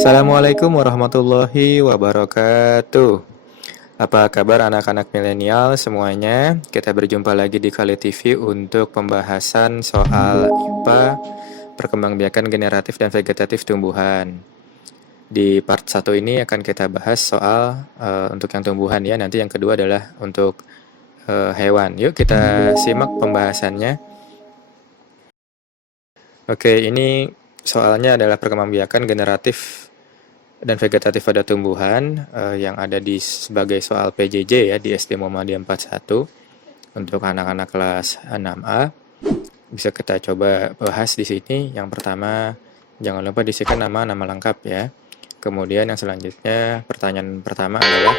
Assalamualaikum warahmatullahi wabarakatuh. Apa kabar anak-anak milenial semuanya? Kita berjumpa lagi di Kali TV untuk pembahasan soal IPA, perkembangbiakan generatif dan vegetatif tumbuhan. Di part 1 ini akan kita bahas soal untuk yang tumbuhan ya. Nanti yang kedua adalah untuk hewan. Yuk kita simak pembahasannya. Oke, ini soalnya adalah perkembangbiakan generatif dan vegetatif pada tumbuhan yang ada di sebagai soal PJJ ya di SD Muhammadiyah 41 untuk anak-anak kelas 6A. Bisa kita coba bahas di sini. Yang pertama, jangan lupa diisikan nama lengkap ya. Kemudian yang selanjutnya, pertanyaan pertama adalah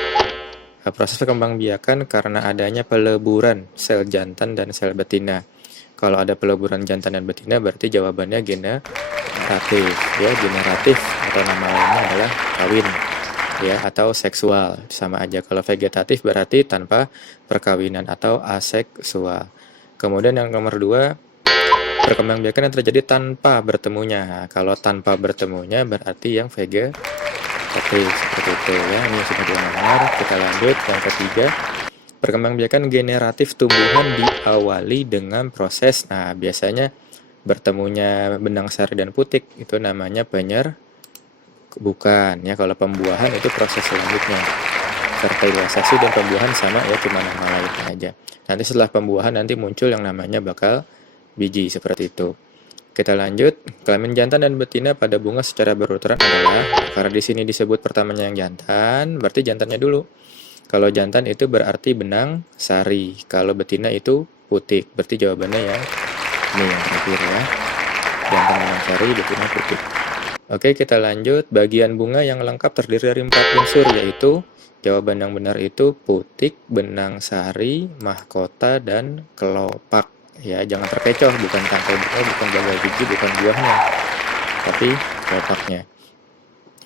proses perkembangbiakan karena adanya peleburan sel jantan dan sel betina. Kalau ada peleburan jantan dan betina berarti jawabannya generatif ya. Generatif atau nama lainnya adalah kawin ya, atau seksual, sama aja. Kalau vegetatif berarti tanpa perkawinan atau aseksual. Kemudian yang nomor 2, perkembangbiakan yang terjadi tanpa bertemunya. Nah, kalau tanpa bertemunya berarti yang vegetatif, seperti itu ya. Ini sudah didengar. Kita lanjut yang ketiga. Perkembangbiakan generatif tumbuhan diawali dengan proses, nah biasanya bertemunya benang sari dan putik itu namanya penyerbukan ya. Kalau pembuahan itu proses selanjutnya. Fertilisasi dan pembuahan sama ya, cuma nama lainnya aja. Nanti setelah pembuahan nanti muncul yang namanya bakal biji, seperti itu. Kita lanjut. Kelamin jantan dan betina pada bunga secara berurutan adalah, karena di sini disebut pertamanya yang jantan, berarti jantannya dulu. Kalau jantan itu berarti benang sari, kalau betina itu putik. Berarti jawabannya ya ini yang terakhir ya. Jantan benang sari, betina putik. Oke, kita lanjut. Bagian bunga yang lengkap terdiri dari 4 unsur, yaitu jawaban yang benar itu putik, benang sari, mahkota, dan kelopak. Ya, jangan terkecoh, bukan tangkai bunga, bukan bagai biji, bukan buahnya, tapi kelopaknya.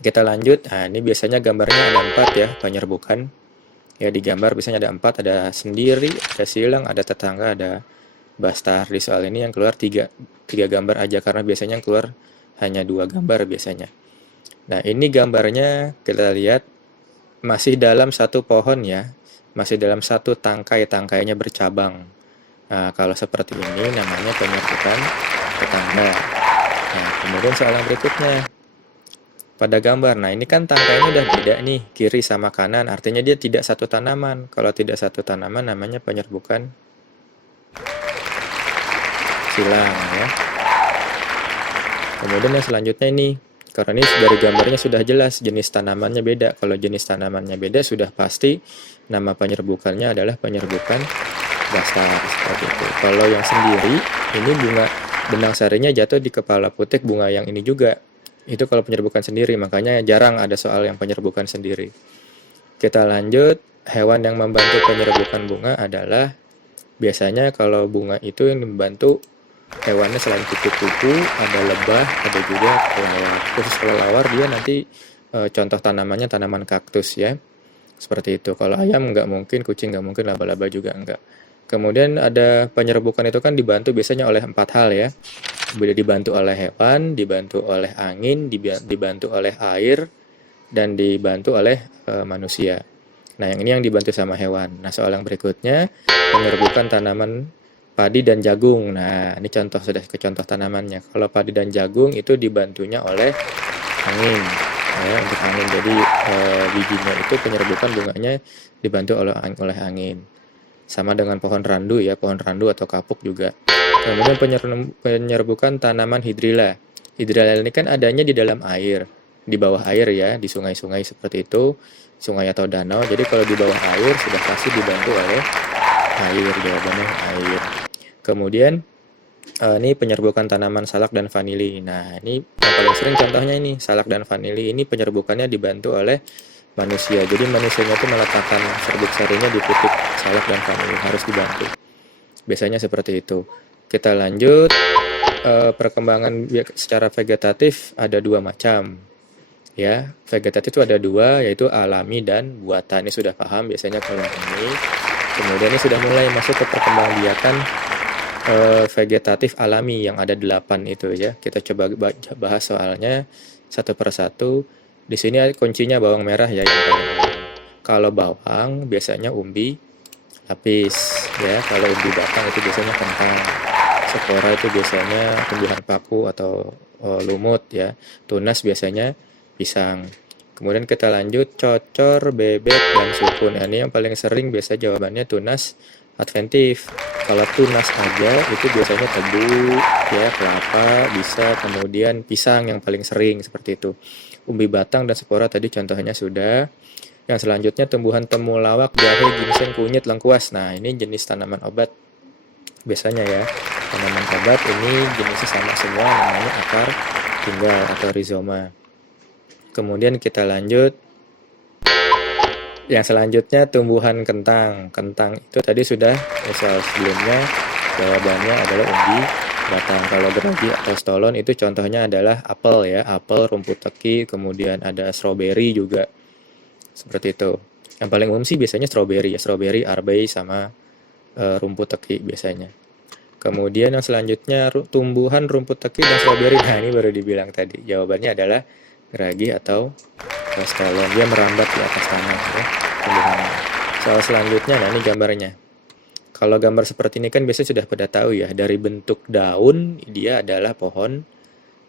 Kita lanjut. Nah, ini biasanya gambarnya ada 4 ya, penyerbukan. Ya, di gambar biasanya ada 4, ada sendiri, ada silang, ada tetangga, ada bastar. Di soal ini yang keluar 3 gambar aja, karena biasanya yang keluar hanya 2 gambar biasanya. Nah, ini gambarnya kita lihat masih dalam satu pohon ya, masih dalam satu tangkai, tangkainya bercabang. Nah, kalau seperti ini namanya penyerbukan tetangga. Nah, kemudian soal yang berikutnya. Pada gambar, nah ini kan tangkainya udah beda nih, kiri sama kanan, artinya dia tidak satu tanaman. Kalau tidak satu tanaman namanya penyerbukan silang ya. Kemudian yang selanjutnya ini, karena ini dari gambarnya sudah jelas jenis tanamannya beda. Kalau jenis tanamannya beda sudah pasti nama penyerbukannya adalah penyerbukan bastar, seperti itu. Kalau yang sendiri, ini bunga benang sarinya jatuh di kepala putik bunga yang ini juga. Itu kalau penyerbukan sendiri, makanya jarang ada soal yang penyerbukan sendiri. Kita lanjut. Hewan yang membantu penyerbukan bunga adalah, biasanya kalau bunga itu yang membantu hewannya selain kupu-kupu, ada lebah, ada juga kelelawar. Khusus kelelawar dia nanti contoh tanamannya tanaman kaktus ya. Seperti itu. Kalau ayam nggak mungkin, kucing nggak mungkin, laba-laba juga enggak. Kemudian ada penyerbukan itu kan dibantu biasanya oleh 4 hal ya. Dibantu oleh hewan, dibantu oleh angin, dibantu oleh air, dan dibantu oleh manusia. Nah, yang ini yang dibantu sama hewan. Nah, soal yang berikutnya, penyerbukan tanaman padi dan jagung. Nah, ini sudah ke contoh tanamannya. Kalau padi dan jagung itu dibantunya oleh angin. Ya, untuk angin. Jadi bijinya itu penyerbukan bunganya dibantu oleh angin. Sama dengan pohon randu ya, pohon randu atau kapuk juga. Kemudian penyerbukan tanaman hidrilla. Hidrilla ini kan adanya di dalam air, di bawah air ya, di sungai-sungai seperti itu, sungai atau danau. Jadi kalau di bawah air sudah pasti dibantu oleh air, jawabannya air. Kemudian ini penyerbukan tanaman salak dan vanili. Nah, ini yang paling sering contohnya ini, salak dan vanili ini penyerbukannya dibantu oleh manusia. Jadi manusianya itu meletakkan serbuk sarinya di putik salak dan vanili, harus dibantu. Biasanya seperti itu. Kita lanjut. Perkembangan secara vegetatif ada 2 macam. Ya, vegetatif itu ada 2, yaitu alami dan buatan. Ini sudah paham biasanya kalau ini. Kemudian ini sudah mulai masuk ke perkembangbiakan vegetatif alami yang ada 8 itu ya. Kita coba bahas soalnya satu persatu. Di sini kuncinya bawang merah ya yang paling umum. Kalau bawang biasanya umbi lapis ya. Kalau umbi batang itu biasanya kentang. Spora itu biasanya tumbuhan paku atau lumut ya. Tunas biasanya pisang. Kemudian kita lanjut cocor, bebek, dan sukun. Nah, ini yang paling sering biasa jawabannya tunas adventif. Kalau tunas aja itu biasanya tebu, ya kelapa, bisa, kemudian pisang yang paling sering seperti itu. Umbi batang dan spora tadi contohnya sudah. Yang selanjutnya tumbuhan temulawak, jahe, ginseng, kunyit, lengkuas. Nah, ini jenis tanaman obat biasanya ya. Tanaman obat ini jenisnya sama semua, namanya akar tunggal atau rizoma. Kemudian kita lanjut. Yang selanjutnya tumbuhan kentang. Kentang itu tadi sudah soal sebelumnya jawabannya adalah umbi batang. Kalau geragi atau stolon itu contohnya adalah apel ya, apel, rumput teki, kemudian ada strawberry juga. Seperti itu. Yang paling umum sih biasanya strawberry ya, strawberry, arbei sama rumput teki biasanya. Kemudian yang selanjutnya tumbuhan rumput teki dan strawberry. Nah, ini baru dibilang tadi. Jawabannya adalah geragi atau stolon. Dia merambat di atas tanah ya, tumbuhannya. Soal selanjutnya, nah ini gambarnya. Kalau gambar seperti ini kan biasanya sudah pada tahu ya, dari bentuk daun dia adalah pohon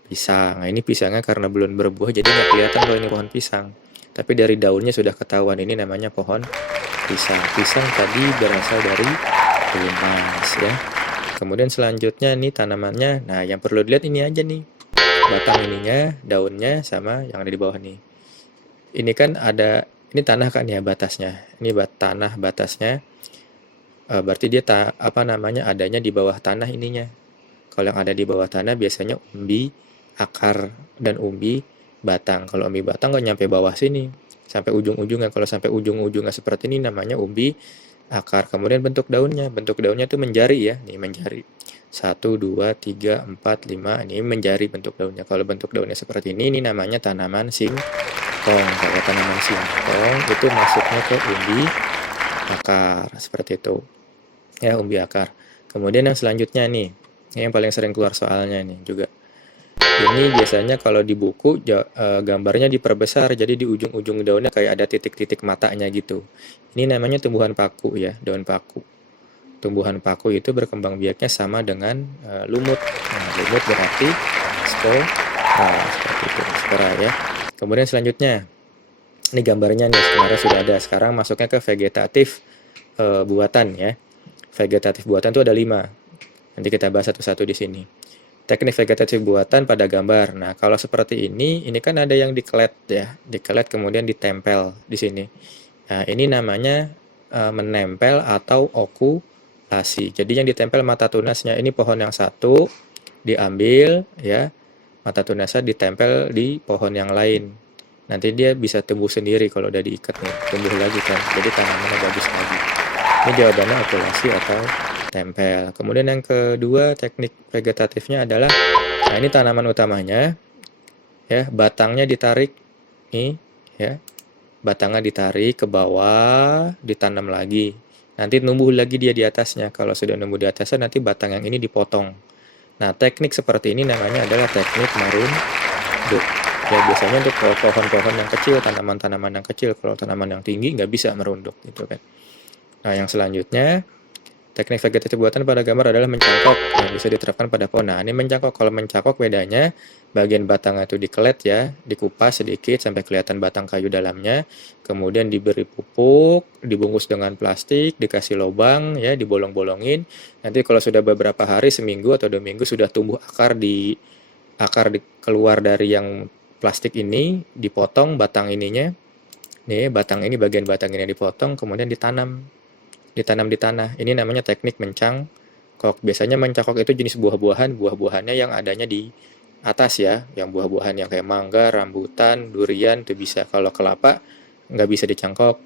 pisang. Nah, ini pisangnya karena belum berbuah jadi nggak kelihatan kalau ini pohon pisang. Tapi dari daunnya sudah ketahuan ini namanya pohon pisang. Pisang tadi berasal dari tunas ya. Kemudian selanjutnya nih tanamannya. Nah, yang perlu dilihat ini aja nih. Batang ininya, daunnya sama yang ada di bawah nih. Ini kan ada, ini tanah kan ya batasnya. Ini tanah batasnya. Berarti dia adanya di bawah tanah ininya. Kalau yang ada di bawah tanah biasanya umbi akar dan umbi batang. Kalau umbi batang nggak nyampe bawah sini, sampai ujung-ujungnya. Kalau sampai ujung-ujungnya seperti ini namanya umbi akar. Kemudian bentuk daunnya tuh menjari ya, nih menjari. 1, 2, 3, 4, 5, ini menjari bentuk daunnya. Kalau bentuk daunnya seperti ini namanya tanaman singkong. Kalau tanaman singkong itu masuknya ke umbi akar, seperti itu. Ya, umbi akar. Kemudian yang selanjutnya nih, yang paling sering keluar soalnya nih juga. Ini biasanya kalau di buku gambarnya diperbesar, jadi di ujung-ujung daunnya kayak ada titik-titik matanya gitu. Ini namanya tumbuhan paku ya, daun paku. Tumbuhan paku itu berkembang biaknya sama dengan lumut. Nah, lumut berarti spora, seperti itu, spora ya. Kemudian selanjutnya, ini gambarnya nih, kemarin sudah ada. Sekarang masuknya ke vegetatif buatan ya. Vegetatif buatan itu ada 5. Nanti kita bahas satu-satu di sini. Teknik vegetatif buatan pada gambar. Nah, kalau seperti ini kan ada yang dikelet ya, dikelet kemudian ditempel di sini. Nah, ini namanya menempel atau okulasi. Jadi yang ditempel mata tunasnya, ini pohon yang satu diambil ya, mata tunasnya ditempel di pohon yang lain. Nanti dia bisa tumbuh sendiri kalau udah diikat nih, tumbuh lagi kan. Jadi tanamannya bagus lagi. Ini jawabannya okulasi atau tempel. Kemudian yang kedua teknik vegetatifnya adalah, nah ini tanaman utamanya ya, batangnya ditarik nih ya, batangnya ditarik ke bawah, ditanam lagi, nanti numbuh lagi dia di atasnya. Kalau sudah numbuh di atasnya nanti batang yang ini dipotong. Nah, teknik seperti ini namanya adalah teknik merunduk ya, biasanya untuk pohon-pohon yang kecil, tanaman-tanaman yang kecil. Kalau tanaman yang tinggi nggak bisa merunduk gitu kan. Nah, yang selanjutnya teknik vegetatif buatan pada gambar adalah mencangkok yang bisa diterapkan pada pohon. Nah, ini mencangkok. Kalau mencangkok bedanya bagian batangnya itu dikelet ya, dikupas sedikit sampai kelihatan batang kayu dalamnya. Kemudian diberi pupuk, dibungkus dengan plastik, dikasih lubang ya, dibolong-bolongin. Nanti kalau sudah beberapa hari, seminggu atau 2 minggu sudah tumbuh akar keluar dari yang plastik ini, dipotong batang ininya. Nih, batang ini, bagian batang ini dipotong, kemudian ditanam di tanah. Ini namanya teknik mencangkok. Biasanya mencangkok itu jenis buah-buahannya yang adanya di atas ya, yang buah-buahan yang kayak mangga, rambutan, durian itu bisa. Kalau kelapa nggak bisa dicangkok,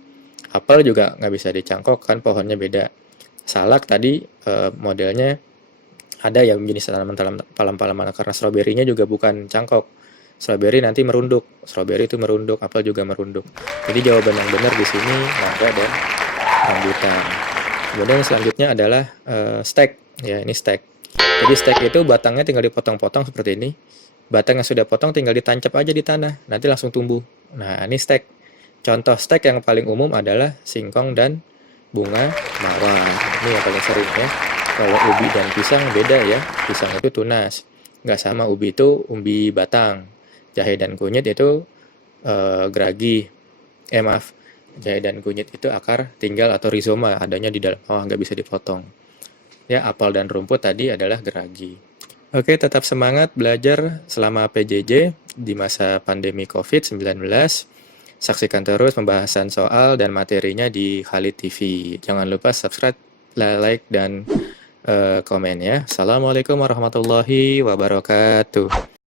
apel juga nggak bisa dicangkok kan, pohonnya beda. Salak tadi modelnya ada yang jenis tanaman palam-palaman, karena stroberinya juga bukan cangkok. Strawberry nanti merunduk, strawberry itu merunduk, apel juga merunduk. Jadi jawaban yang benar di sini mangga dan rambutan. Kemudian yang selanjutnya adalah stek ya, ini stek. Jadi stek itu batangnya tinggal dipotong-potong seperti ini. Batang yang sudah potong tinggal ditancap aja di tanah, nanti langsung tumbuh Nah, ini stek. Contoh stek yang paling umum adalah singkong dan bunga mawar. Ini yang paling sering ya. Kalau ubi dan pisang beda ya. Pisang itu tunas. Nggak sama ubi itu umbi batang. Jahe dan kunyit itu geragi. Maaf. Jahe dan kunyit itu akar tinggal atau rizoma. Adanya di dalam bawah, nggak bisa dipotong. Ya, apel dan rumput tadi adalah geragi. Oke, tetap semangat belajar selama PJJ di masa pandemi COVID-19. Saksikan terus pembahasan soal dan materinya di Khalid TV. Jangan lupa subscribe, like, dan komen ya. Assalamualaikum warahmatullahi wabarakatuh.